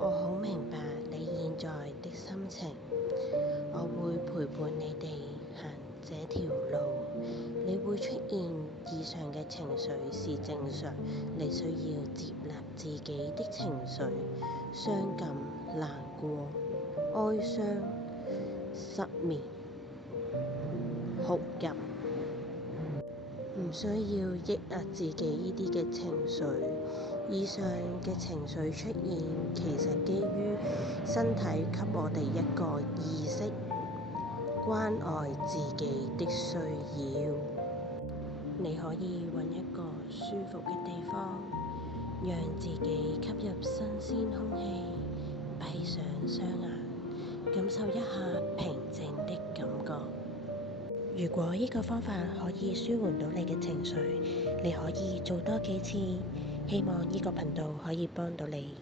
我好明白你現在的心情，我會陪伴你哋行這條路。你會出現以上嘅情緒是正常，你需要接納自己的情緒，傷感、難過、哀傷、失眠、哭泣，唔需要抑壓自己呢啲嘅情緒。以上嘅情緒出現，其實基於身體給我哋一個意識，關愛自己的需要。你可以揾一個舒服嘅地方，讓自己吸入新鮮空氣，閉上雙眼，感受一下平靜的感覺。如果呢個方法可以舒緩到你嘅情緒，你可以做多幾次。希望呢個頻道可以幫到你。